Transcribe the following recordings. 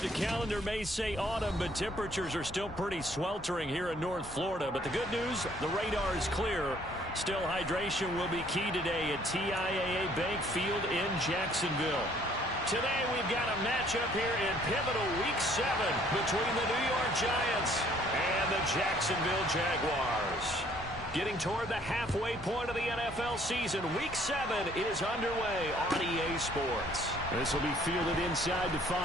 The calendar may say autumn, but temperatures are still pretty sweltering here in North Florida. But the good news, the radar is clear. Still, hydration will be key today at TIAA Bank Field in Jacksonville. Today, we've got a matchup here in pivotal Week 7 between the New York Giants and the Jacksonville Jaguars. Getting toward the halfway point of the NFL season, Week 7 is underway on EA Sports. This will be fielded inside the 5.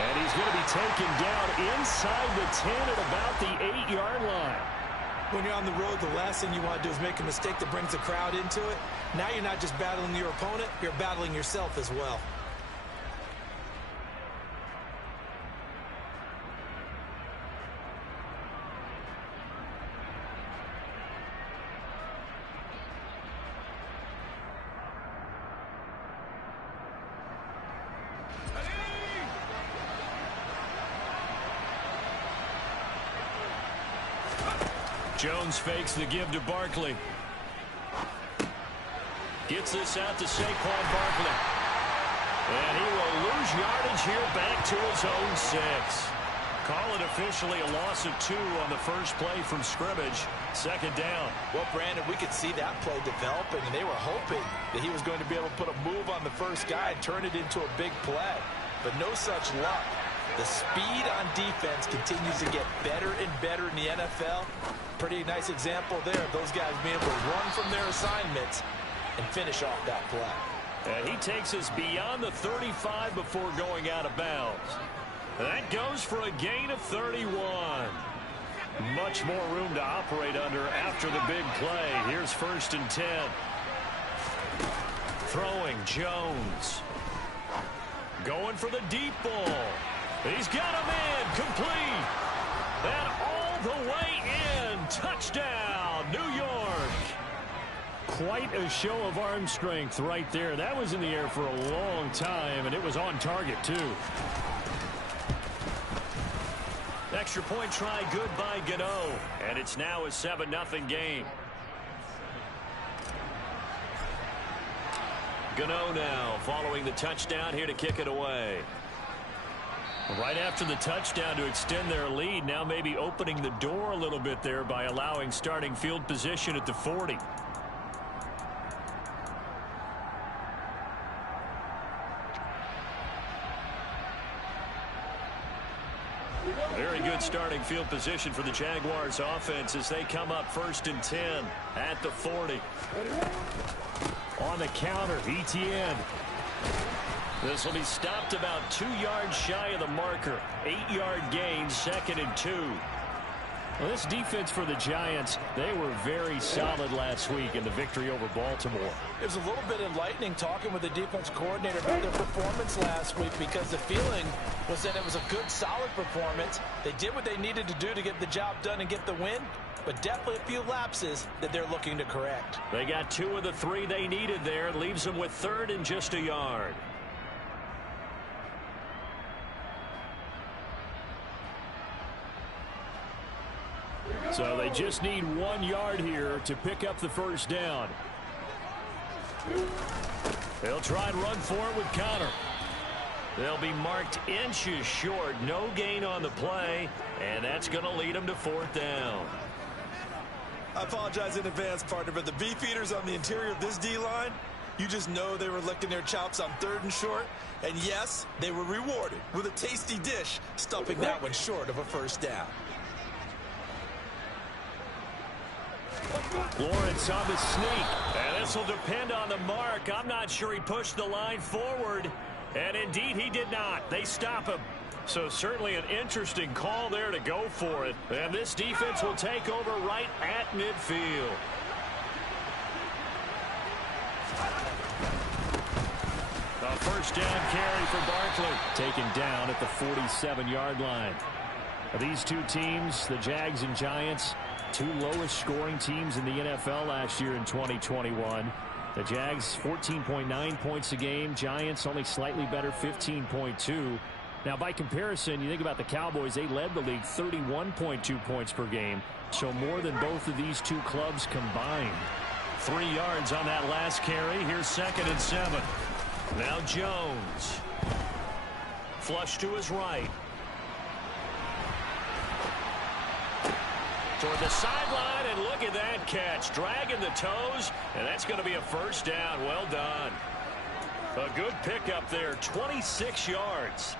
And he's going to be taken down inside the 10 at about the 8-yard line. When you're on the road, the last thing you want to do is make a mistake that brings the crowd into it. Now you're not just battling your opponent, you're battling yourself as well. Jones fakes the give to Barkley. Gets this out to Saquon Barkley. And he will lose yardage here back to his own 6. Call it officially a loss of 2 on the first play from scrimmage. Second down. Well, Brandon, we could see that play developing, and they were hoping that he was going to be able to put a move on the first guy and turn it into a big play. But no such luck. The speed on defense continues to get better and better in the NFL. Pretty nice example there of those guys being able to run from their assignments and finish off that play. And he takes us beyond the 35 before going out of bounds. That goes for a gain of 31. Much more room to operate under after the big play. Here's 1st and 10. Throwing Jones. Going for the deep ball. He's got him in. Complete. And all the way in. Touchdown, New York. Quite a show of arm strength right there. That was in the air for a long time, and it was on target, too. Extra point try good by Gano. And it's now a 7-0 game. Gano now following the touchdown here to kick it away. Right after the touchdown to extend their lead, now maybe opening the door a little bit there by allowing starting field position at the 40. Very good starting field position for the Jaguars offense as they come up 1st and 10 at the 40. On the counter, Etienne. This will be stopped about 2 yards shy of the marker. 8-yard gain, 2nd and 2. Well, this defense for the Giants, they were very solid last week in the victory over Baltimore. It was a little bit enlightening talking with the defense coordinator about their performance last week because the feeling was that it was a good, solid performance. They did what they needed to do to get the job done and get the win, but definitely a few lapses that they're looking to correct. They got 2 of the 3 they needed there. Leaves them with 3rd and just a yard. So they just need 1 yard here to pick up the first down. They'll try and run for it with Connor. They'll be marked inches short. No gain on the play, and that's going to lead them to 4th down. I apologize in advance, partner, but the beefeaters on the interior of this D-line, you just know they were licking their chops on 3rd and short. And yes, they were rewarded with a tasty dish, stuffing that one short of a first down. Lawrence on the sneak, and this will depend on the mark. I'm not sure he pushed the line forward, and indeed he did not. They stop him. So certainly an interesting call there to go for it, and this defense will take over right at midfield. A first down carry for Barkley, taken down at the 47-yard line. These two teams, the Jags and Giants, 2 lowest scoring teams in the NFL last year in 2021. The Jags 14.9 points a game. Giants only slightly better, 15.2. Now by comparison, you think about the Cowboys, they led the league 31.2 points per game. So more than both of these two clubs combined. 3 yards on that last carry. Here's 2nd and 7. Now Jones. Flush to his right. Toward the sideline, and look at that catch. Dragging the toes, and that's going to be a first down. Well done. A good pickup there, 26 yards.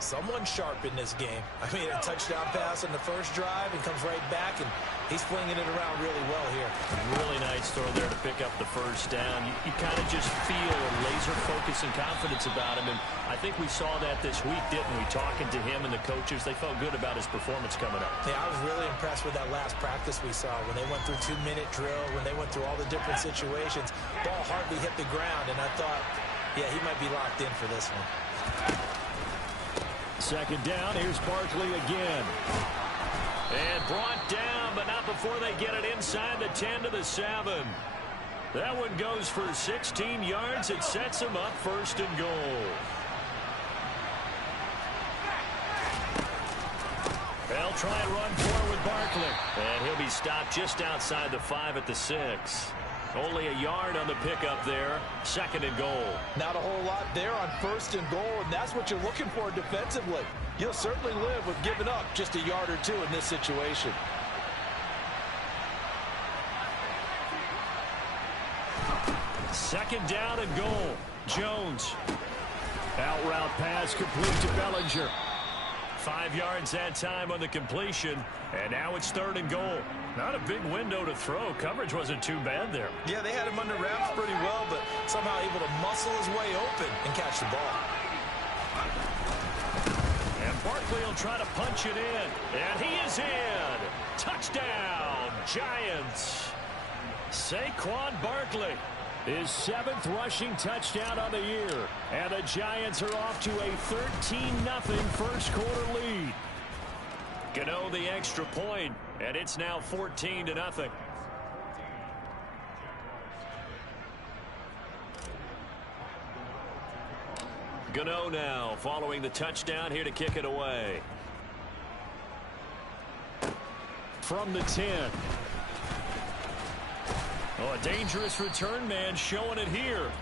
Someone sharp in this game. I mean, a touchdown pass on the first drive and comes right back, and he's flinging it around really well here. Really nice throw there to pick up the first down. You kind of just feel a laser focus and confidence about him, and I think we saw that this week, didn't we? Talking to him and the coaches, they felt good about his performance coming up. Yeah, I was really impressed with that last practice we saw when they went through 2-minute drill, when they went through all the different situations. Ball hardly hit the ground, and I thought, yeah, he might be locked in for this one. Second down, here's Barkley again. And brought down, but not before they get it inside the 10 to the 7. That one goes for 16 yards. It sets him up first and goal. They'll try and run forward Barkley. And he'll be stopped just outside the 5 at the 6. Only a yard on the pickup there. Second and goal. Not a whole lot there on first and goal, and that's what you're looking for defensively. You'll certainly live with giving up just a yard or two in this situation. Second down and goal. Jones. Out route pass complete to Bellinger. 5 yards that time on the completion, and now it's third and goal. Not a big window to throw. Coverage wasn't too bad there. Yeah, they had him under wraps pretty well, but somehow able to muscle his way open and catch the ball. And Barkley will try to punch it in, and he is in. Touchdown, Giants. Saquon Barkley, his 7th rushing touchdown on the year. And the Giants are off to a 13-0 first quarter lead. Gano the extra point, and it's now 14-0. Gano now following the touchdown here to kick it away. From the 10. Oh, a dangerous return man showing it here.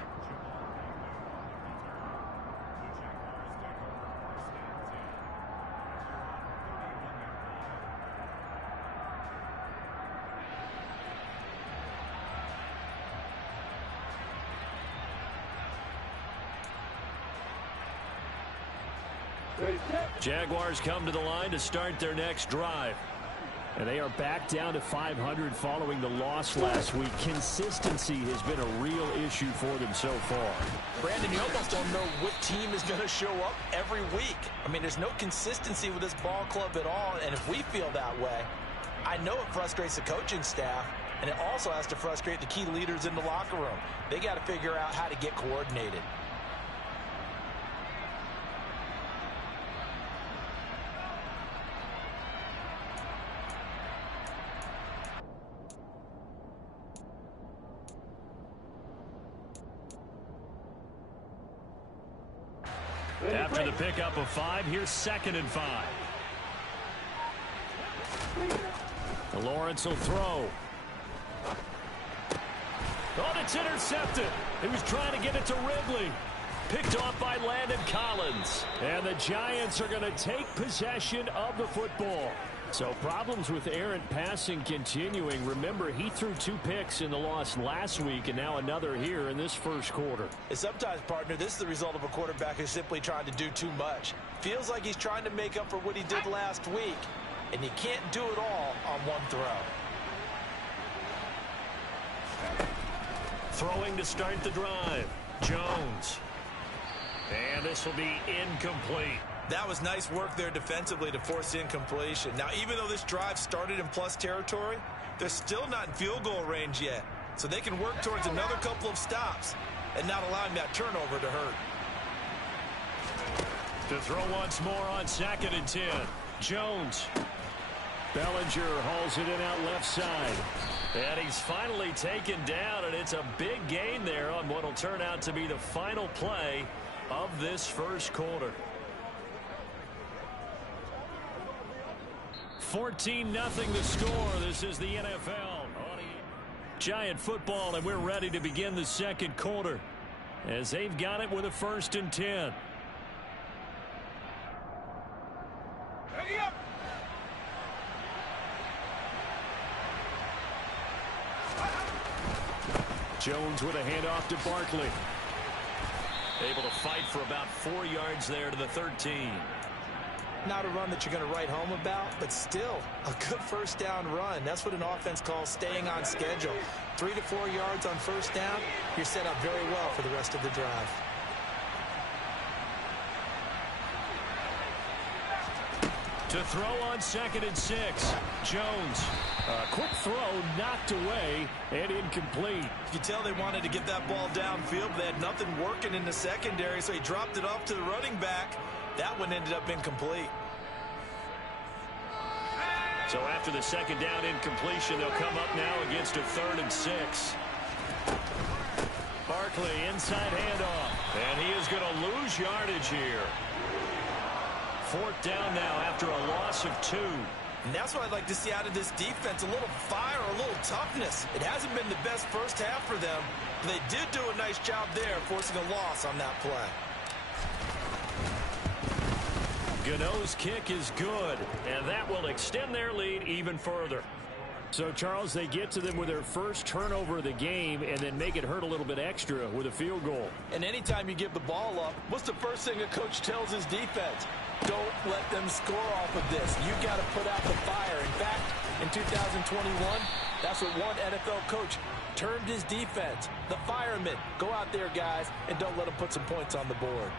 Jaguars come to the line to start their next drive. And they are back down to 500 following the loss last week. Consistency has been a real issue for them so far. Brandon, you almost don't know what team is going to show up every week. I mean, there's no consistency with this ball club at all, and if we feel that way, I know it frustrates the coaching staff, and it also has to frustrate the key leaders in the locker room. They got to figure out how to get coordinated. After the pickup of 5, here's 2nd and 5. Lawrence will throw. Oh, it's intercepted. He was trying to get it to Ridley. Picked off by Landon Collins. And the Giants are going to take possession of the football. So problems with errant passing continuing. Remember, he threw 2 picks in the loss last week, and now another here in this first quarter. And sometimes, partner, this is the result of a quarterback who's simply trying to do too much. Feels like he's trying to make up for what he did last week, and you can't do it all on one throw. Throwing to start the drive. Jones. And this will be incomplete. That was nice work there defensively to force incompletion. Now, even though this drive started in plus territory, they're still not in field goal range yet. So they can work towards another couple of stops and not allowing that turnover to hurt. To throw once more on 2nd and 10. Jones. Bellinger hauls it in out left side. And he's finally taken down, and it's a big gain there on what will turn out to be the final play of this first quarter. 14-0 the score. This is the NFL. Giant football, and we're ready to begin the second quarter as they've got it with a 1st and 10. Jones with a handoff to Barkley. Able to fight for about 4 yards there to the 13. Not a run that you're going to write home about, but still a good first down run. That's what an offense calls staying on schedule. 3 to 4 yards on first down, you're set up very well for the rest of the drive. To throw on 2nd and 6. Jones. Quick throw knocked away and incomplete. You could tell they wanted to get that ball downfield, but they had nothing working in the secondary, so he dropped it off to the running back. That one ended up incomplete. So after the 2nd down incompletion, they'll come up now against a 3rd and 6. Barkley inside handoff, and he is going to lose yardage here. 4th down now after a loss of 2. And that's what I'd like to see out of this defense, a little fire, a little toughness. It hasn't been the best first half for them, but they did do a nice job there, forcing a loss on that play. Gano's kick is good, and that will extend their lead even further. So, Charles, they get to them with their first turnover of the game and then make it hurt a little bit extra with a field goal. And anytime you give the ball up, what's the first thing a coach tells his defense? Don't let them score off of this. You got to put out the fire. In fact, in 2021, that's what one NFL coach termed his defense. The firemen. Go out there, guys, and don't let them put some points on the board.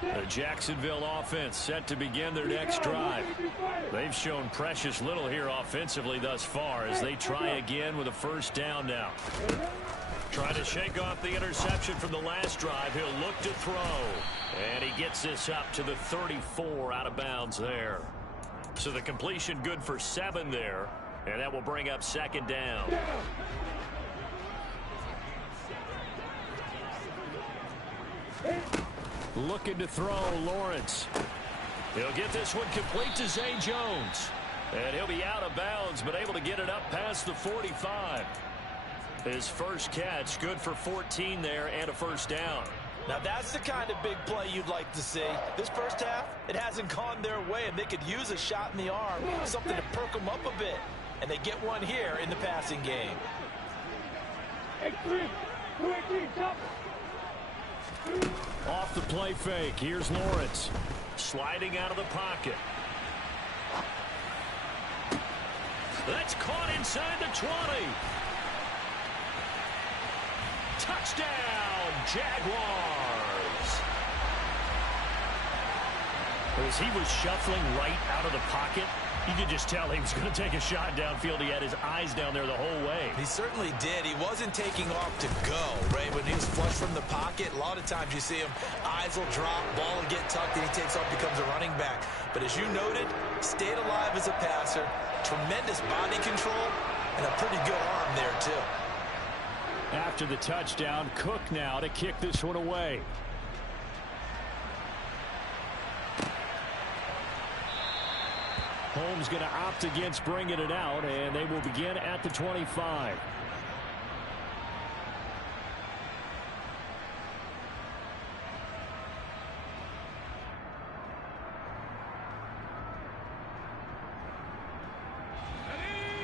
The Jacksonville offense set to begin their next drive. They've shown precious little here offensively thus far as they try again with a first down now. Trying to shake off the interception from the last drive. He'll look to throw. And he gets this up to the 34 out of bounds there. So the completion good for 7 there. And that will bring up 2nd down. Looking to throw, Lawrence. He'll get this one complete to Zay Jones. And he'll be out of bounds, but able to get it up past the 45. His first catch, good for 14 there and a first down. Now that's the kind of big play you'd like to see. This first half, it hasn't gone their way, and they could use a shot in the arm, something to perk them up a bit. And they get one here in the passing game. Off the play fake, here's Lawrence. Sliding out of the pocket. That's caught inside the 20. Touchdown, Jaguars. As he was shuffling right out of the pocket, you could just tell he was going to take a shot downfield. He had his eyes down there the whole way. He certainly did. He wasn't taking off to go, right? When he was flush from the pocket, a lot of times you see him, eyes will drop, ball will get tucked, and he takes off, becomes a running back. But as you noted, stayed alive as a passer, tremendous body control, and a pretty good arm there, too. After the touchdown, Cook now to kick this one away. Holmes going to opt against bringing it out, and they will begin at the 25.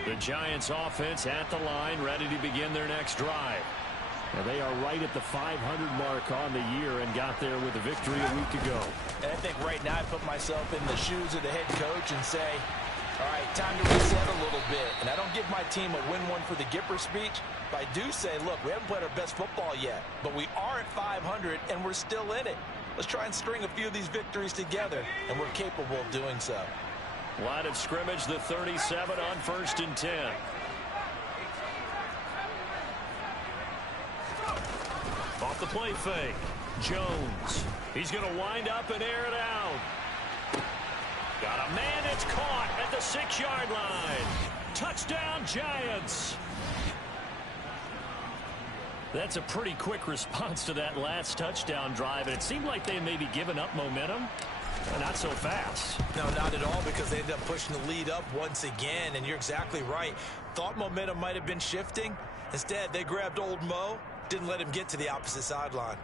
The Giants offense at the line, ready to begin their next drive. And they are right at the 500 mark on the year and got there with a victory a week ago. And I think right now I put myself in the shoes of the head coach and say, all right, time to reset a little bit. And I don't give my team a win one for the Gipper speech, but I do say, look, we haven't played our best football yet, but we are at 500 and we're still in it. Let's try and string a few of these victories together, and we're capable of doing so. Line of scrimmage, the 37 on 1st and 10. Off the play fake, Jones. He's going to wind up and air it out. Got a man that's caught at the 6-yard line. Touchdown, Giants. That's a pretty quick response to that last touchdown drive, and it seemed like they may be giving up momentum. Not so fast. No, not at all, because they ended up pushing the lead up once again, and you're exactly right. Thought momentum might have been shifting. Instead, they grabbed old Mo, didn't let him get to the opposite sideline.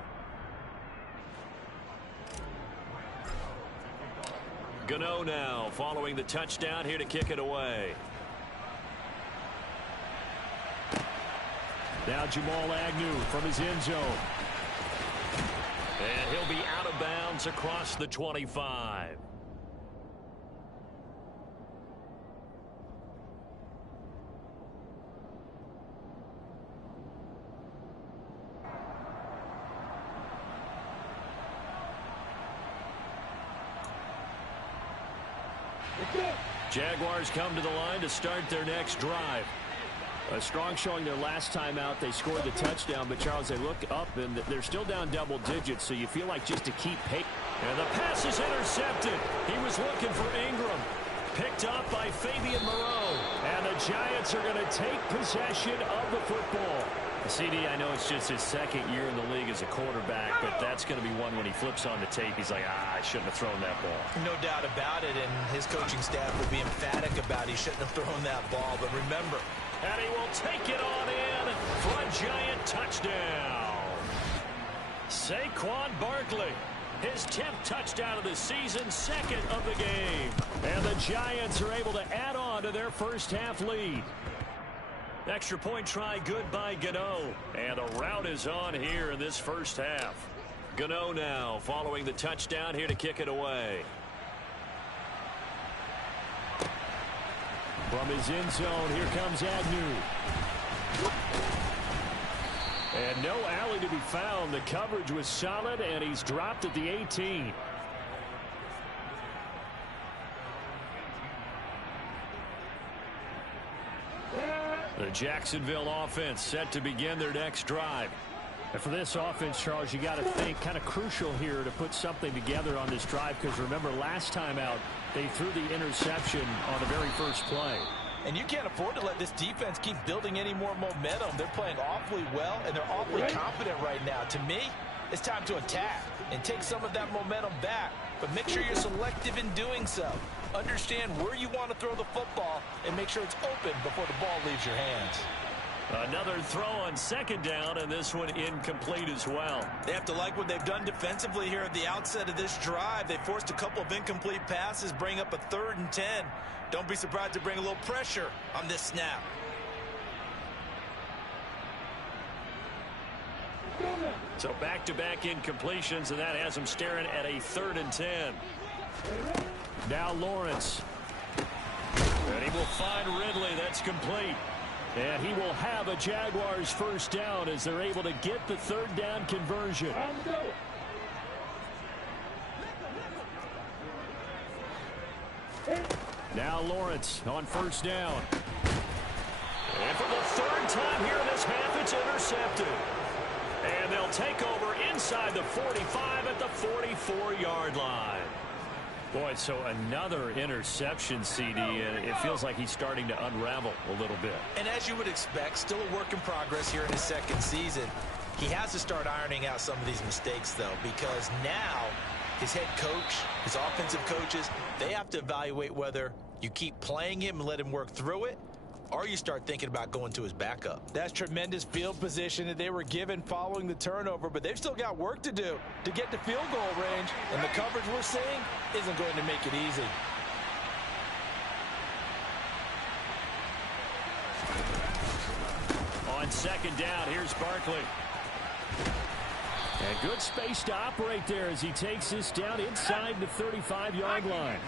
Gano now following the touchdown here to kick it away. Now Jamal Agnew from his end zone. And he'll be out of bounds across the 25. Jaguars come to the line to start their next drive. A strong showing their last time out. They scored the touchdown, but Charles, they look up and they're still down double digits, so you feel like just to keep pace. And the pass is intercepted. He was looking for Ingram. Picked up by Fabian Moreau. And the Giants are going to take possession of the football. CD, I know it's just his second year in the league as a quarterback, but that's going to be one when he flips on the tape. He's like, I shouldn't have thrown that ball. No doubt about it, and his coaching staff will be emphatic about he shouldn't have thrown that ball. But remember, and he will take it on in for a Giant touchdown. Saquon Barkley, his 10th touchdown of the season, second of the game. And the Giants are able to add on to their first half lead. Extra point try good by Gano. And the route is on here in this first half. Gano now following the touchdown here to kick it away. From his end zone, here comes Agnew. And no alley to be found. The coverage was solid, and he's dropped at the 18. The Jacksonville offense set to begin their next drive. And for this offense, Charles, you got to think kind of crucial here to put something together on this drive, because remember last time out they threw the interception on the very first play. And you can't afford to let this defense keep building any more momentum. They're playing awfully well, and they're awfully confident right now. To me, it's time to attack and take some of that momentum back. But make sure you're selective in doing so. Understand where you want to throw the football and make sure it's open before the ball leaves your hands. Another throw on second down, and this one incomplete as well. They have to like what they've done defensively here at the outset of this drive. They forced a couple of incomplete passes, bring up a 3rd and 10. Don't be surprised to bring a little pressure on this snap. So back-to-back incompletions, and that has them staring at a 3rd and 10. Now Lawrence. And he will find Ridley. That's complete. And he will have a Jaguars first down as they're able to get the 3rd down conversion. Now Lawrence on first down. And for the 3rd time here in this half, it's intercepted. And they'll take over inside the 45 at the 44-yard line. Boy, so another interception, CD, and it feels like he's starting to unravel a little bit. And as you would expect, still a work in progress here in his second season. He has to start ironing out some of these mistakes, though, because now his head coach, his offensive coaches, they have to evaluate whether you keep playing him and let him work through it, or you start thinking about going to his backup. That's tremendous field position that they were given following the turnover, but they've still got work to do to get to field goal range, and the coverage we're seeing isn't going to make it easy. On second down, here's Barkley. And good space to operate there as he takes this down inside the 35-yard line.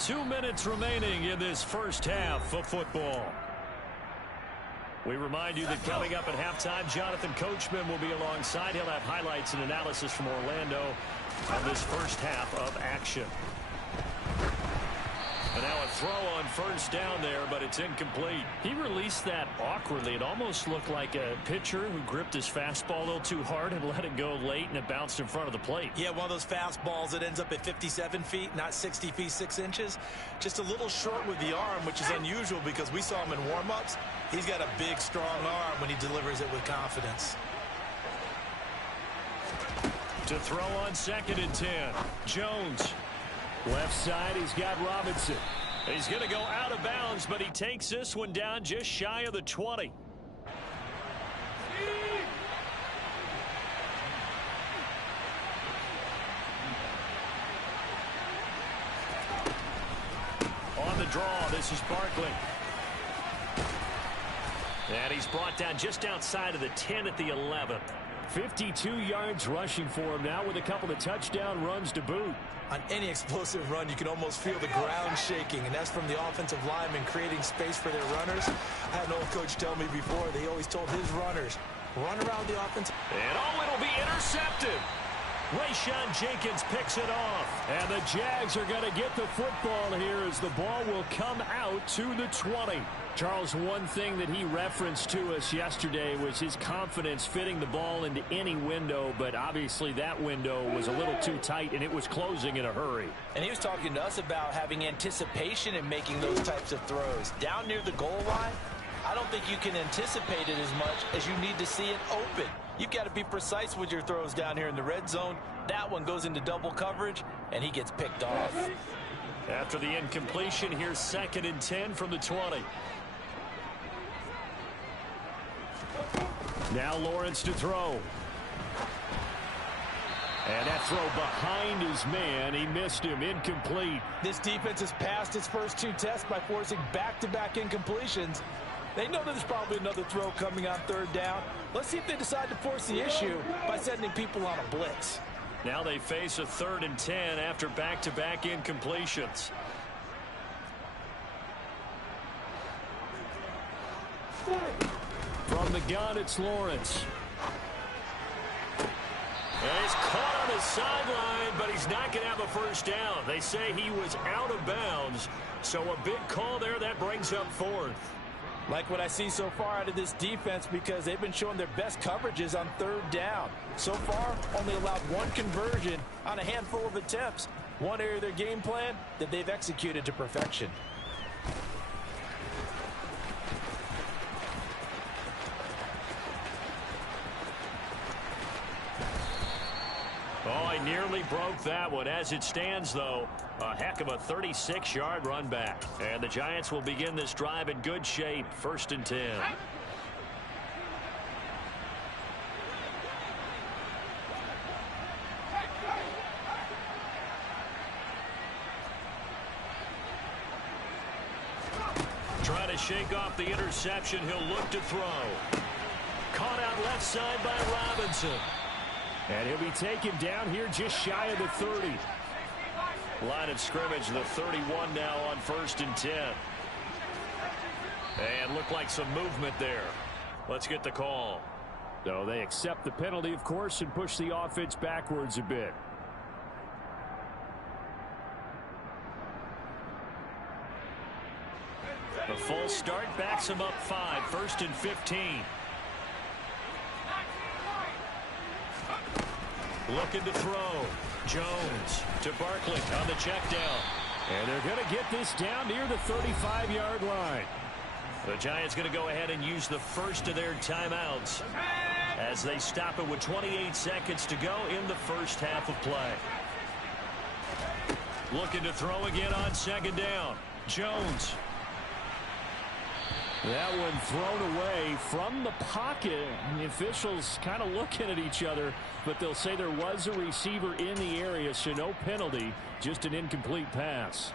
2 minutes remaining in this first half of football. We remind you that coming up at halftime, Jonathan Coachman will be alongside. He'll have highlights and analysis from Orlando on this first half of action. And now a throw on first down there, but it's incomplete. He released that awkwardly. It almost looked like a pitcher who gripped his fastball a little too hard and let it go late, and it bounced in front of the plate. Yeah, one of those fastballs that ends up at 57 feet, not 60 feet, 6 inches. Just a little short with the arm, which is unusual because we saw him in warm-ups. He's got a big, strong arm when he delivers it with confidence. To throw on second and 10. Jones. Left side, he's got Robinson. He's going to go out of bounds, but he takes this one down just shy of the 20. On the draw, this is Barkley. And he's brought down just outside of the 10 at the 11. 52 yards rushing for him now with a couple of touchdown runs to boot. On any explosive run, you can almost feel the ground shaking, and that's from the offensive linemen creating space for their runners. I had an old coach tell me before, they always told his runners, run around the offense. And it'll be intercepted. Rayshawn Jenkins picks it off. And the Jags are going to get the football here as the ball will come out to the 20. Charles, one thing that he referenced to us yesterday was his confidence fitting the ball into any window, but obviously that window was a little too tight, and it was closing in a hurry. And he was talking to us about having anticipation in making those types of throws. Down near the goal line, I don't think you can anticipate it as much as you need to see it open. You've got to be precise with your throws down here in the red zone. That one goes into double coverage, and he gets picked off. After the incompletion, here's 2nd and 10 from the 20. Now Lawrence to throw. And that throw behind his man. He missed him. Incomplete. This defense has passed its first 2 tests by forcing back-to-back incompletions. They know there's probably another throw coming on 3rd down. Let's see if they decide to force the issue by sending people on a blitz. Now they face a 3rd and 10 after back-to-back incompletions. From the gun, it's Lawrence. And he's caught on the sideline, but he's not going to have a first down. They say he was out of bounds, so a big call there that brings up 4th. Like what I see so far out of this defense, because they've been showing their best coverages on 3rd down. So far, only allowed 1 conversion on a handful of attempts. One area of their game plan that they've executed to perfection. Oh, I nearly broke that one. As it stands, though, a heck of a 36-yard run back. And the Giants will begin this drive in good shape. 1st and 10. Trying to shake off the interception. He'll look to throw. Caught out left side by Robinson. And he'll be taken down here just shy of the 30. Line of scrimmage, the 31 now on 1st and 10. And looked like some movement there. Let's get the call. So they accept the penalty, of course, and push the offense backwards a bit. The full start backs him up 5. 1st and 15. Looking to throw. Jones to Barkley on the check down. And they're going to get this down near the 35-yard line. The Giants going to go ahead and use the first of their timeouts as they stop it with 28 seconds to go in the first half of play. Looking to throw again on 2nd down. Jones. That one thrown away from the pocket. And the officials kind of looking at each other, but they'll say there was a receiver in the area, so no penalty, just an incomplete pass.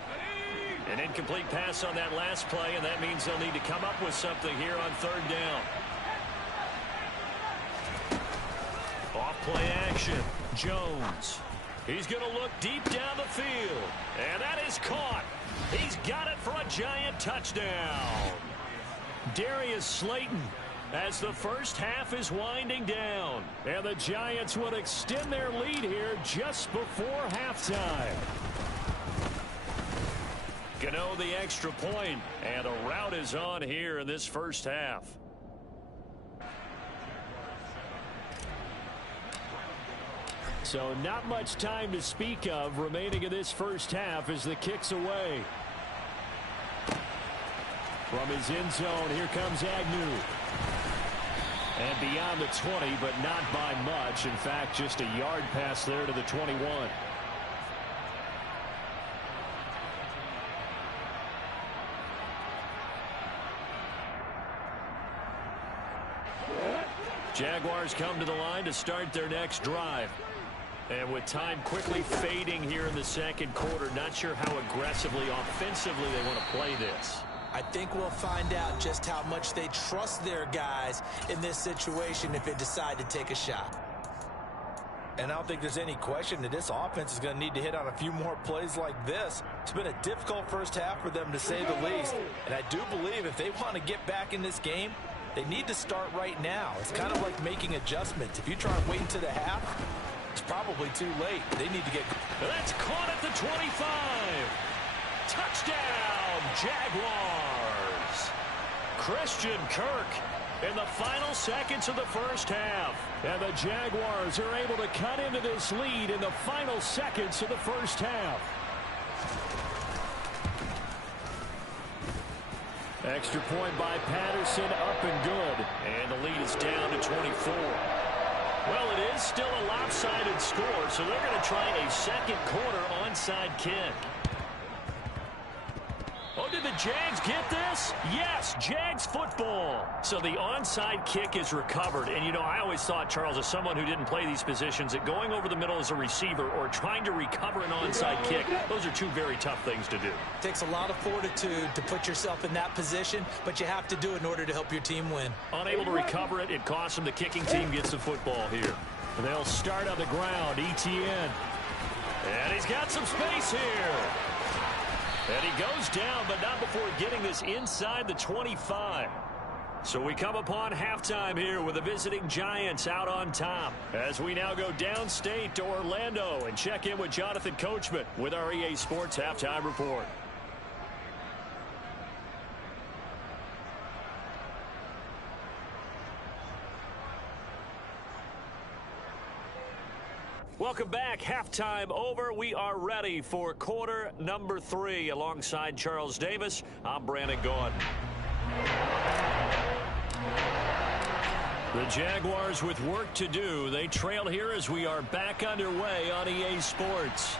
An incomplete pass on that last play, and that means they'll need to come up with something here on 3rd down. Off play action. Jones. He's going to look deep down the field, and that is caught. He's got it for a Giant touchdown. Darius Slayton as the first half is winding down. And the Giants will extend their lead here just before halftime. Gano the extra point, and a rout is on here in this first half. So not much time to speak of remaining in this first half as the kick's away. From his end zone, here comes Agnew. And beyond the 20, but not by much. In fact, just a yard pass there to the 21. Jaguars come to the line to start their next drive. And with time quickly fading here in the 2nd quarter, not sure how aggressively, offensively they want to play this. I think we'll find out just how much they trust their guys in this situation if they decide to take a shot. And I don't think there's any question that this offense is going to need to hit on a few more plays like this. It's been a difficult first half for them, to say the least. And I do believe if they want to get back in this game, they need to start right now. It's kind of like making adjustments. If you try and wait until the half, it's probably too late. They need to get... That's caught at the 25. Touchdown, Jaguars. Christian Kirk in the final seconds of the first half. And the Jaguars are able to cut into this lead in the final seconds of the first half. Extra point by Patterson, up and good. And the lead is down to 24. Well, it is still a lopsided score, so they're going to try a second quarter onside kick. Oh, did the Jags get this? Yes, Jags football. So the onside kick is recovered. And, you know, I always thought, Charles, as someone who didn't play these positions, that going over the middle as a receiver or trying to recover an onside kick, those are two very tough things to do. It takes a lot of fortitude to put yourself in that position, but you have to do it in order to help your team win. Unable to recover it, it costs them. The kicking team gets the football here. And they'll start on the ground, ETN. And he's got some space here. And he goes down, but not before getting this inside the 25. So we come upon halftime here with the visiting Giants out on top. As we now go downstate to Orlando and check in with Jonathan Coachman with our EA Sports Halftime Report. Welcome back. Halftime over. We are ready for quarter number 3. Alongside Charles Davis, I'm Brandon Gaudin. The Jaguars with work to do. They trail here as we are back underway on EA Sports.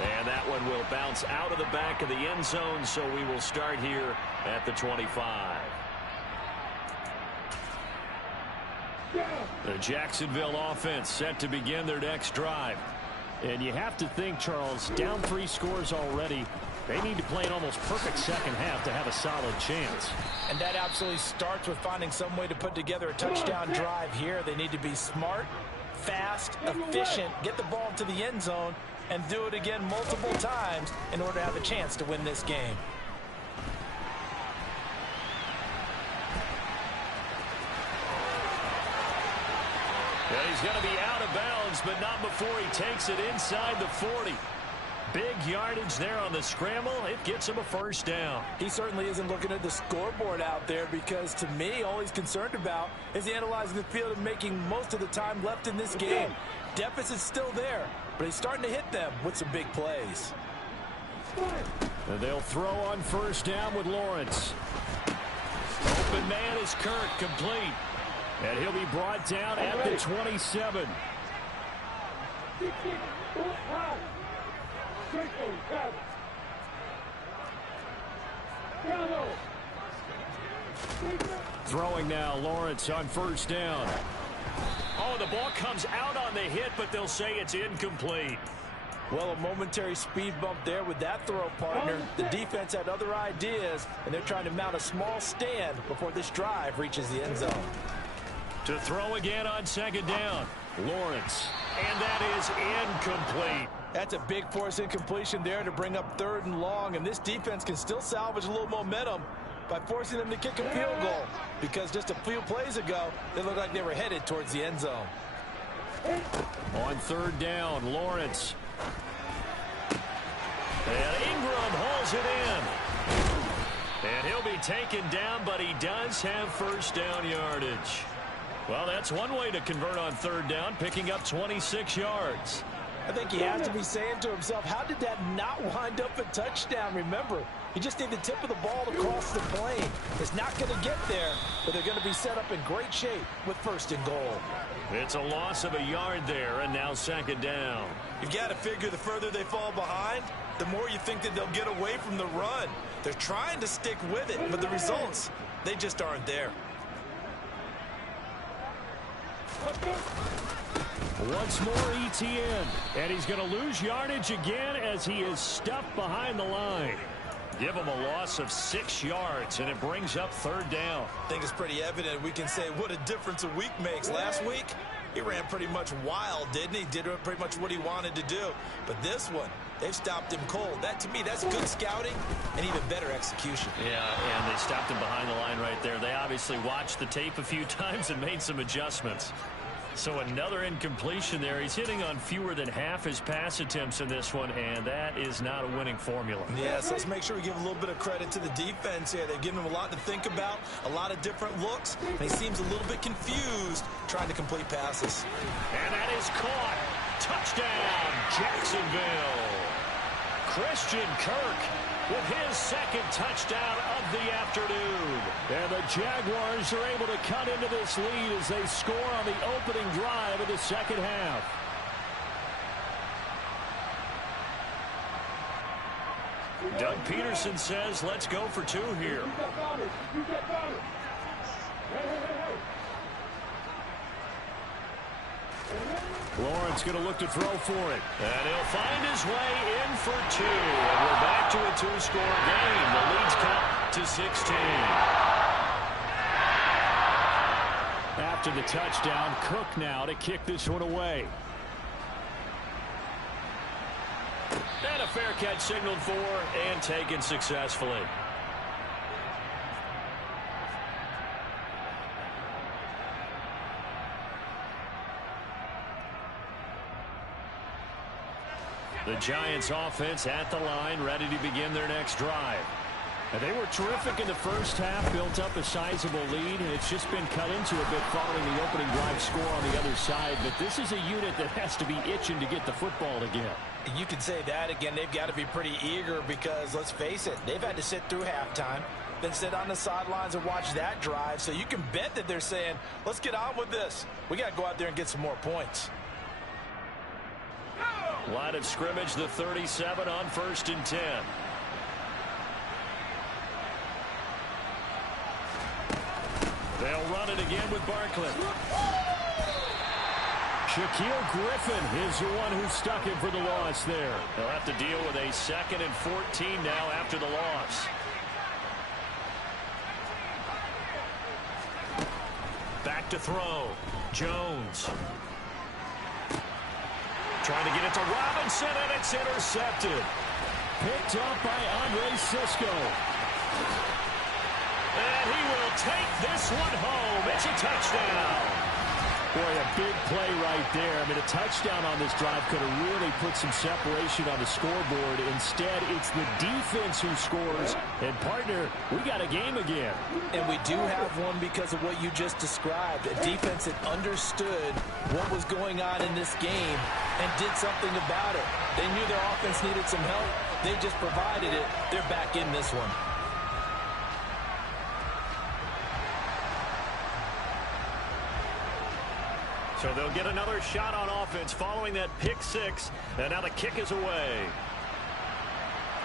And that one will bounce out of the back of the end zone, so we will start here at the 25. The Jacksonville offense set to begin their next drive. And you have to think, Charles, down 3 scores already. They need to play an almost perfect second half to have a solid chance. And that absolutely starts with finding some way to put together a touchdown drive here. They need to be smart, fast, efficient, get the ball to the end zone, and do it again multiple times in order to have a chance to win this game. Yeah, he's going to be out of bounds, but not before he takes it inside the 40. Big yardage there on the scramble. It gets him a first down. He certainly isn't looking at the scoreboard out there because, to me, all he's concerned about is analyzing the field and making most of the time left in this game. Deficit's still there, but he's starting to hit them with some big plays. And they'll throw on first down with Lawrence. Open man is Kirk, complete. And he'll be brought down at the 27. Throwing now, Lawrence on first down. Oh, the ball comes out on the hit, but they'll say it's incomplete. Well, a momentary speed bump there with that throw, partner. The defense had other ideas, and they're trying to mount a small stand before this drive reaches the end zone. To throw again on second down, Lawrence. And that is incomplete. That's a big force incompletion there to bring up 3rd and long, and this defense can still salvage a little momentum by forcing them to kick a field goal, because just a few plays ago, they looked like they were headed towards the end zone. On 3rd down, Lawrence. And Ingram hauls it in. And he'll be taken down, but he does have first down yardage. Well, that's one way to convert on 3rd down, picking up 26 yards. I think he has to be saying to himself, how did that not wind up a touchdown? Remember, you just need the tip of the ball to cross the plane. It's not going to get there, but they're going to be set up in great shape with 1st and goal. It's a loss of a yard there, and now 2nd down. You've got to figure the further they fall behind, the more you think that they'll get away from the run. They're trying to stick with it, but the results, they just aren't there. Once more, ETN. And he's going to lose yardage again as he is stuffed behind the line. Give them a loss of 6 yards, and it brings up 3rd down. I think it's pretty evident. We can say what a difference a week makes. Last week, he ran pretty much wild, didn't he? Did pretty much what he wanted to do. But this one, they've stopped him cold. That, to me, that's good scouting and even better execution. Yeah, and they stopped him behind the line right there. They obviously watched the tape a few times and made some adjustments. So another incompletion there. He's hitting on fewer than half his pass attempts in this one, and that is not a winning formula. Yes, let's make sure we give a little bit of credit to the defense here. They've given him a lot to think about, a lot of different looks, and he seems a little bit confused trying to complete passes. And that is caught. Touchdown, Jacksonville. Christian Kirk with his 2nd touchdown of the afternoon. And the Jaguars are able to cut into this lead as they score on the opening drive of the 2nd half. Doug Peterson says, let's go for 2 here. Lawrence going to look to throw for it. And he'll find his way in for 2. And we're back to a 2-score game. The lead's cut to 16. After the touchdown, Cook now to kick this one away. And a fair catch signaled for and taken successfully. The Giants offense at the line, ready to begin their next drive. And they were terrific in the first half, built up a sizable lead, and it's just been cut into a bit following the opening drive score on the other side. But this is a unit that has to be itching to get the football again. You can say that again. They've got to be pretty eager because, let's face it, they've had to sit through halftime, then sit on the sidelines and watch that drive. So you can bet that they're saying, let's get on with this. We got to go out there and get some more points. Line of scrimmage, the 37 on 1st and 10. They'll run it again with Barkley. Shaquille Griffin is the one who stuck him for the loss there. They'll have to deal with a 2nd and 14 now after the loss. Back to throw. Jones. Trying to get it to Robinson, and it's intercepted. Picked up by Andre Cisco. And he will take this one home. It's a touchdown. Boy, a big play right there. I mean, a touchdown on this drive could have really put some separation on the scoreboard. Instead, it's the defense who scores. And, partner, we got a game again. And we do have one because of what you just described. A defense that understood what was going on in this game and did something about it. They knew their offense needed some help. They just provided it. They're back in this one. So they'll get another shot on offense following that pick 6. And now the kick is away.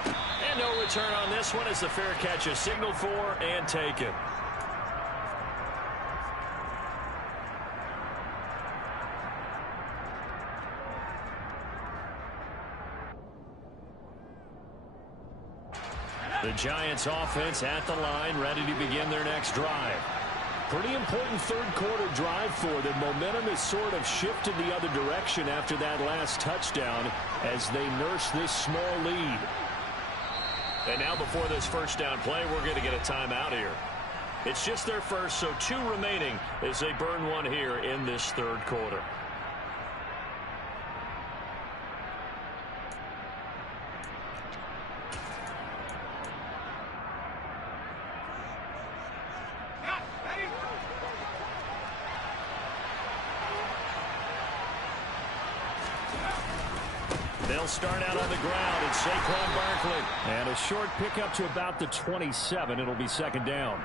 And no return on this one as the fair catch is signaled for and taken. The Giants offense at the line, ready to begin their next drive. Pretty important 3rd quarter drive for them. Momentum has sort of shifted the other direction after that last touchdown as they nurse this small lead. And now before this 1st down play, we're going to get a timeout here. It's just their first, so 2 remaining as they burn one here in this 3rd quarter. They'll start out on the ground. It's Saquon Barkley. And a short pickup to about the 27. It'll be 2nd down.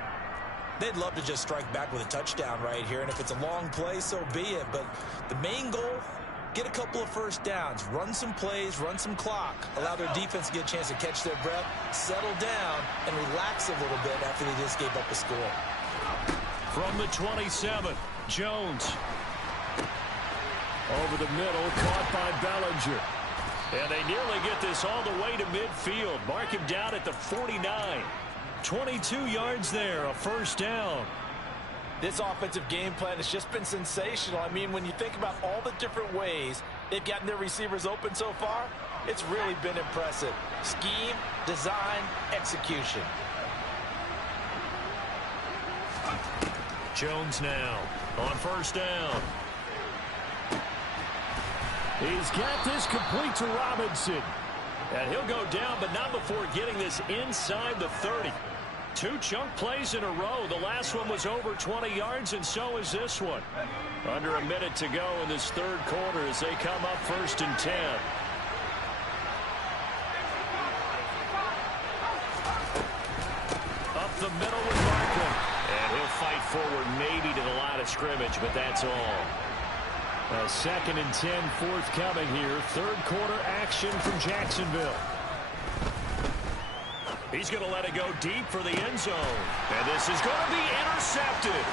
They'd love to just strike back with a touchdown right here. And if it's a long play, so be it. But the main goal, get a couple of 1st downs. Run some plays, run some clock. Allow their defense to get a chance to catch their breath, settle down, and relax a little bit after they just gave up a score. From the 27, Jones. Over the middle, caught by Bellinger. And they nearly get this all the way to midfield. Mark him down at the 49. 22 yards there, a first down. This offensive game plan has just been sensational. I mean, when you think about all the different ways they've gotten their receivers open so far, it's really been impressive. Scheme, design, execution. Jones now on first down. He's got this complete to Robinson. And he'll go down, but not before getting this inside the 30. 2 chunk plays in a row. The last one was over 20 yards, and so is this one. Under a minute to go in this third quarter as they come up 1st and 10. Up the middle with Barkley. And he'll fight forward maybe to the line of scrimmage, but that's all. A 2nd and 10 forthcoming here. Third quarter action from Jacksonville. He's going to let it go deep for the end zone. And this is going to be intercepted.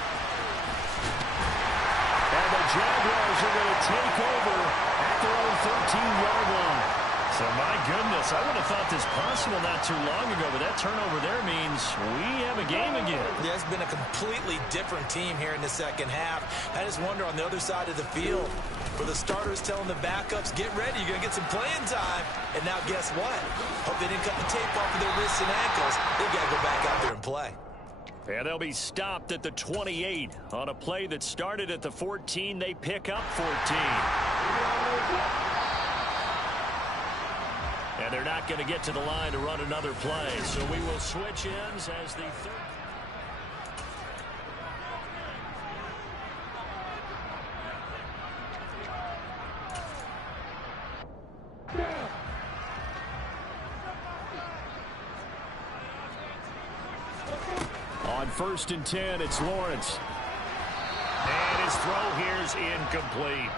And the Jaguars are going to take over at their own 13-yard line. So, my goodness, I would have thought this possible not too long ago, but that turnover there means we have a game again. Yeah, it's been a completely different team here in the second half. I just wonder on the other side of the field, where the starters telling the backups, get ready, you're going to get some playing time. And now guess what? Hope they didn't cut the tape off of their wrists and ankles. They got to go back out there and play. And they'll be stopped at the 28 on a play that started at the 14. They pick up 14. And they're not going to get to the line to run another play. So we will switch ends as the third. On 1st and 10, it's Lawrence. And his throw here is incomplete.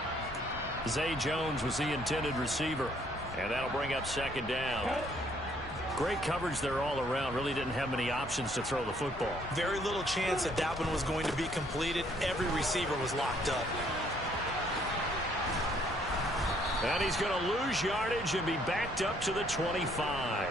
Zay Jones was the intended receiver. And that'll bring up 2nd down. Great coverage there all around. Really didn't have many options to throw the football. Very little chance that that one was going to be completed. Every receiver was locked up. And he's going to lose yardage and be backed up to the 25.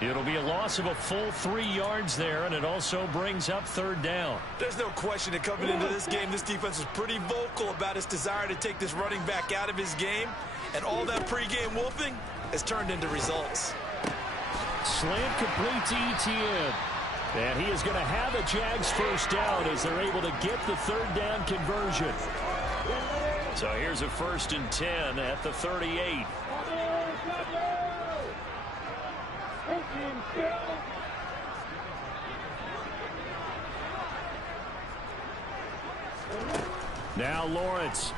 It'll be a loss of a full 3 yards there, and it also brings up 3rd down. There's no question that coming into this game, this defense was pretty vocal about its desire to take this running back out of his game. And all that pregame wolfing has turned into results. Slant complete to Etienne. And he is going to have a Jags first down as they're able to get the 3rd down conversion. So here's a 1st and 10 at the 38. Now Lawrence.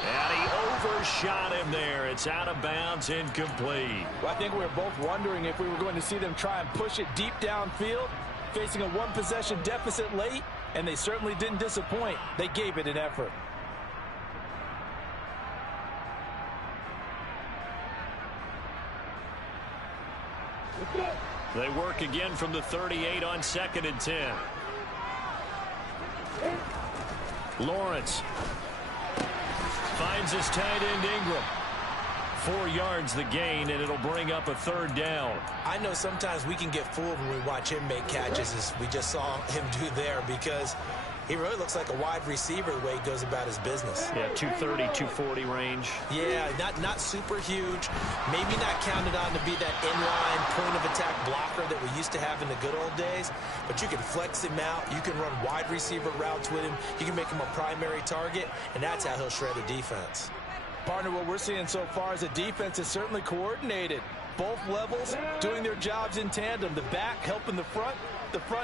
And he overshot him there. It's out of bounds, incomplete. Well, I think we were both wondering if we were going to see them try and push it deep downfield, facing a 1-possession deficit late, and they certainly didn't disappoint. They gave it an effort. They work again from the 38 on 2nd and 10. Lawrence finds his tight end Ingram. 4 yards the gain, and it'll bring up a 3rd down. I know sometimes we can get fooled when we watch him make catches, as we just saw him do there, because he really looks like a wide receiver the way he goes about his business. Yeah, 230, 240 range. Yeah, not super huge. Maybe not counted on to be that inline point-of-attack blocker that we used to have in the good old days. But you can flex him out. You can run wide receiver routes with him. You can make him a primary target, and that's how he'll shred a defense. Partner, what we're seeing so far is a defense is certainly coordinated. Both levels doing their jobs in tandem. The back helping the front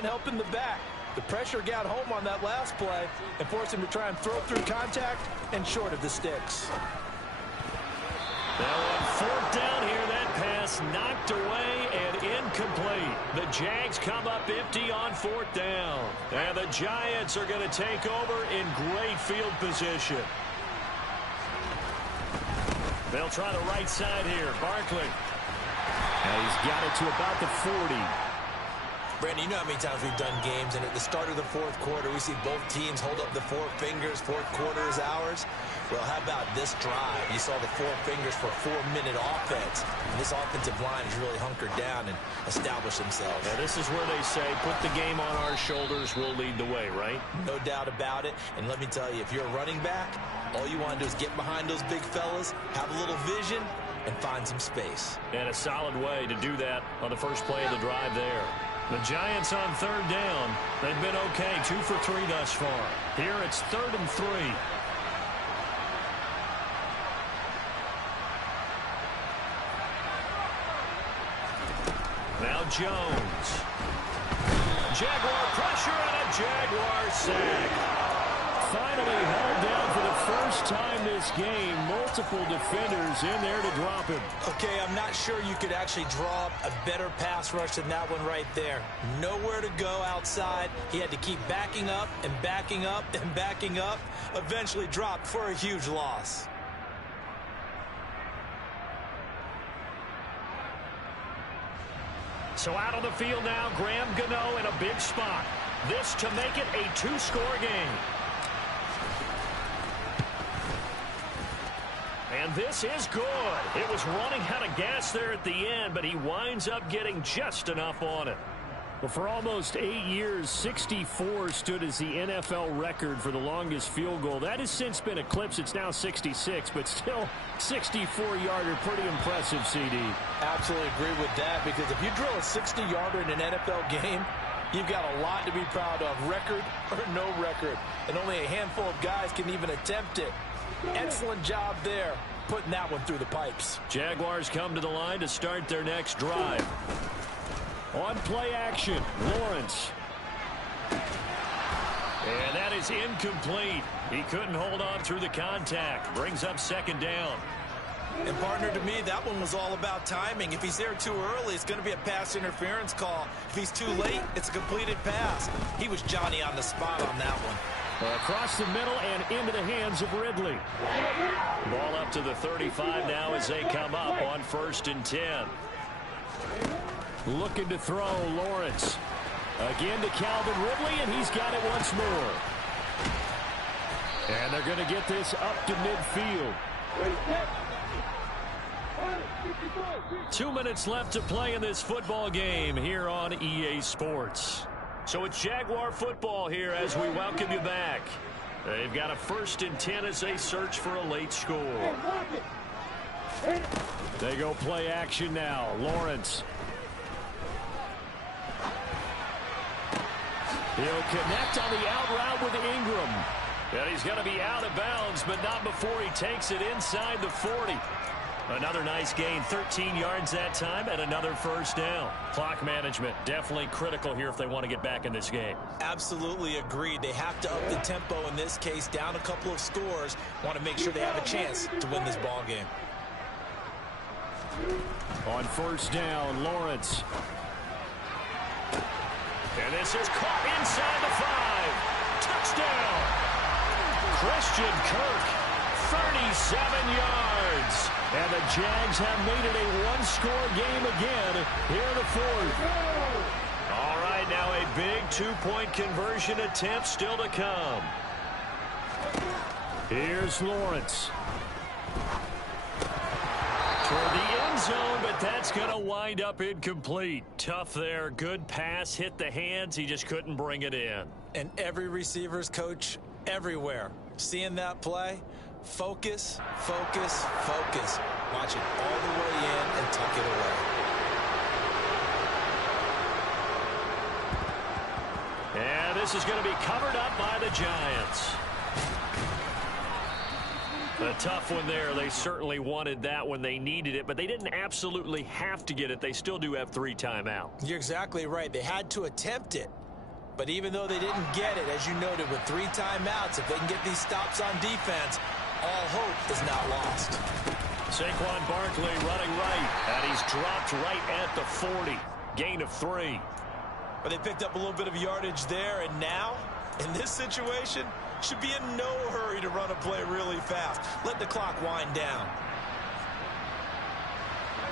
helping the back. The pressure got home on that last play and forced him to try and throw through contact and short of the sticks. Now on 4th down here, that pass knocked away and incomplete. The Jags come up empty on 4th down. And the Giants are going to take over in great field position. They'll try the right side here. Barkley. And he's got it to about the 40. Brandon, you know how many times we've done games, and at the start of the fourth quarter, we see both teams hold up the four fingers, fourth quarter is ours. Well, how about this drive? You saw the four fingers for a 4-minute offense, and this offensive line has really hunkered down and established themselves. Yeah, this is where they say, put the game on our shoulders, we'll lead the way, right? No doubt about it, and let me tell you, if you're a running back, all you want to do is get behind those big fellas, have a little vision, and find some space. And a solid way to do that on the first play of the drive there. The Giants on third down. They've been okay, 2 for 3 thus far. Here it's 3rd and 3. Now Jones. Jaguar pressure and a Jaguar sack. Finally held down for the first time this game. Multiple defenders in there to drop him. Okay, I'm not sure you could actually draw up a better pass rush than that one right there. Nowhere to go outside. He had to keep backing up and backing up and backing up. Eventually dropped for a huge loss. So out on the field now, Graham Gano in a big spot. This to make it a 2-score game. And this is good. It was running out of gas there at the end, but he winds up getting just enough on it. Well, for almost 8 years, 64 stood as the NFL record for the longest field goal. That has since been eclipsed. It's now 66, but still 64-yarder. Pretty impressive, CD. Absolutely agree with that, because if you drill a 60-yarder in an NFL game, you've got a lot to be proud of, record or no record. And only a handful of guys can even attempt it. Excellent job there, putting that one through the pipes. Jaguars come to the line to start their next drive. On play action, Lawrence. And that is incomplete. He couldn't hold on through the contact. Brings up 2nd down. And partner, to me, that one was all about timing. If he's there too early, it's going to be a pass interference call. If he's too late, it's a completed pass. He was Johnny on the spot on that one. Across the middle and into the hands of Ridley. Ball up to the 35 now as they come up on 1st and 10. Looking to throw, Lawrence. Again to Calvin Ridley, and he's got it once more. And they're going to get this up to midfield. 2 minutes left to play in this football game here on EA Sports. So it's Jaguar football here as we welcome you back. They've got a 1st and 10 as they search for a late score. They go play action now. Lawrence. He'll connect on the out route with Ingram. And he's going to be out of bounds, but not before he takes it inside the 40. Another nice gain, 13 yards that time, and another 1st down. Clock management, definitely critical here if they want to get back in this game. Absolutely agreed. They have to up the tempo in this case, down a couple of scores. Want to make sure they have a chance to win this ball game. On 1st down, Lawrence. And this is caught inside the 5. Touchdown! Christian Kirk, 37 yards. And the Jags have made it a 1-score game again here in the 4th. All right, now a big 2-point conversion attempt still to come. Here's Lawrence. Toward the end zone, but that's going to wind up incomplete. Tough there. Good pass, hit the hands. He just couldn't bring it in. And every receiver's coach everywhere, seeing that play, focus, focus, focus. Watch it all the way in and tuck it away. And this is going to be covered up by the Giants. A tough one there. They certainly wanted that when they needed it, but they didn't absolutely have to get it. They still do have 3 timeouts. You're exactly right. They had to attempt it. But even though they didn't get it, as you noted, with 3 timeouts, if they can get these stops on defense, all hope is not lost. Saquon Barkley running right, and he's dropped right at the 40. Gain of 3. But they picked up a little bit of yardage there, and now, in this situation, should be in no hurry to run a play really fast. Let the clock wind down.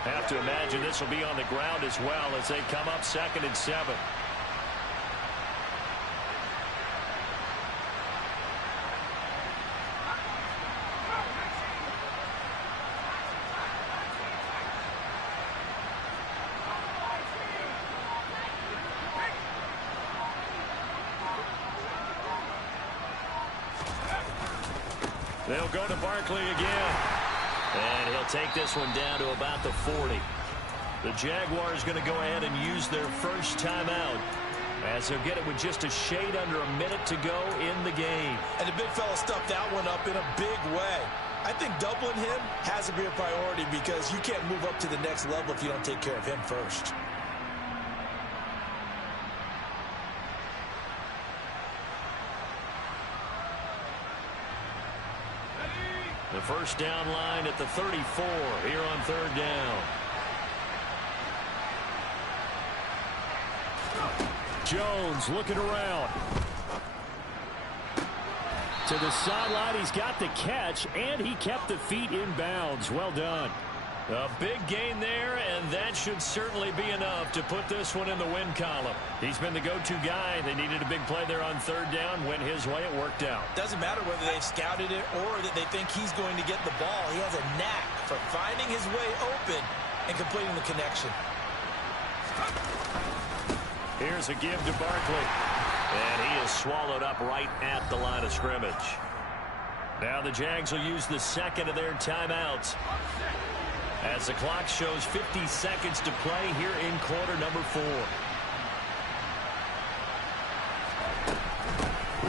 Have to imagine this will be on the ground as well as they come up 2nd and 7. They'll go to Barkley again. And he'll take this one down to about the 40. The Jaguars going to go ahead and use their first timeout, as they'll get it with just a shade under a minute to go in the game. And the big fella stuffed that one up in a big way. I think doubling him has to be a priority because you can't move up to the next level if you don't take care of him first. The first down line at the 34 here on third down. Jones looking around. To the sideline, he's got the catch, and he kept the feet in bounds. Well done. A big gain there, and that should certainly be enough to put this one in the win column. He's been the go-to guy. They needed a big play there on third down. Went his way. It worked out. Doesn't matter whether they've scouted it or that they think he's going to get the ball. He has a knack for finding his way open and completing the connection. Here's a give to Barkley. And he is swallowed up right at the line of scrimmage. Now the Jags will use the second of their timeouts, as the clock shows 50 seconds to play here in quarter number 4.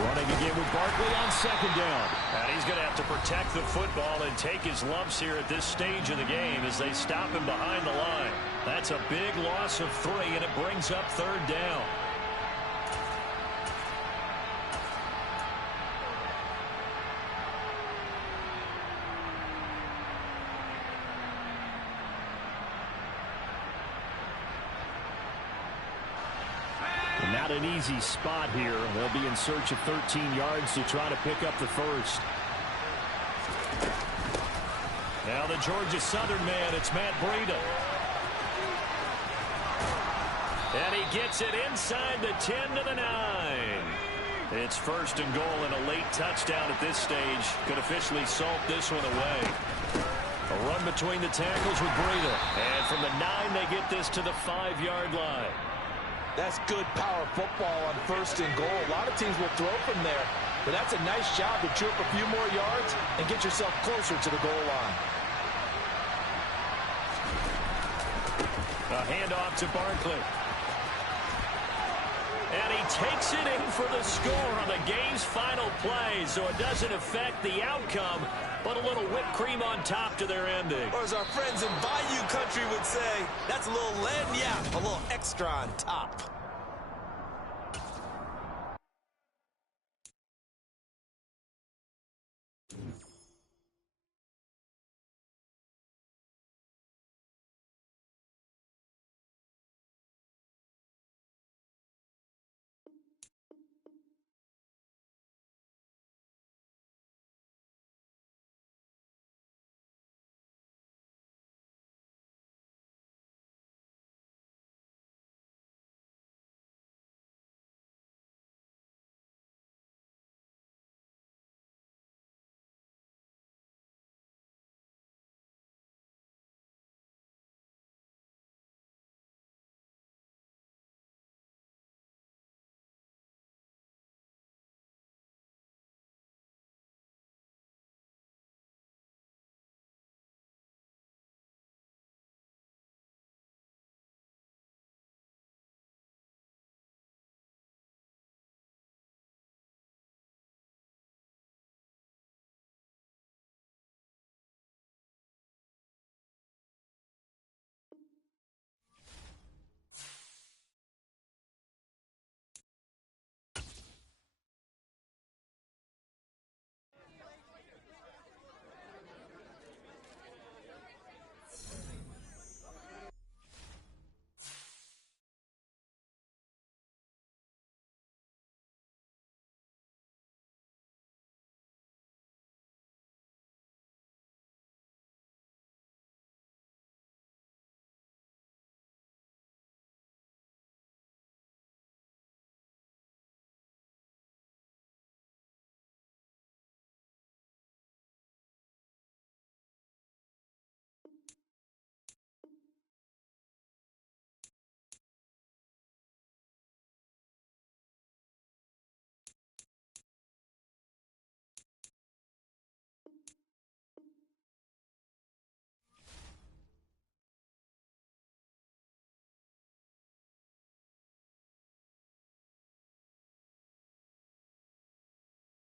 Running again with Barkley on second down. And he's going to have to protect the football and take his lumps here at this stage of the game as they stop him behind the line. That's a big loss of 3, and it brings up third down. Not an easy spot here. They'll be in search of 13 yards to try to pick up the first. Now the Georgia Southern man, it's Matt Breida. And he gets it inside the 10 to the 9. It's first and goal, and a late touchdown at this stage could officially salt this one away. A run between the tackles with Breida. And from the 9, they get this to the 5-yard line. That's good power football on first and goal. A lot of teams will throw from there, but that's a nice job to chew up a few more yards and get yourself closer to the goal line. A handoff to Barkley. And he takes it in for the score on the game's final play, so it doesn't affect the outcome, but a little whipped cream on top to their ending. Or as our friends in Bayou Country would say, that's a little lagniappe, a little extra on top.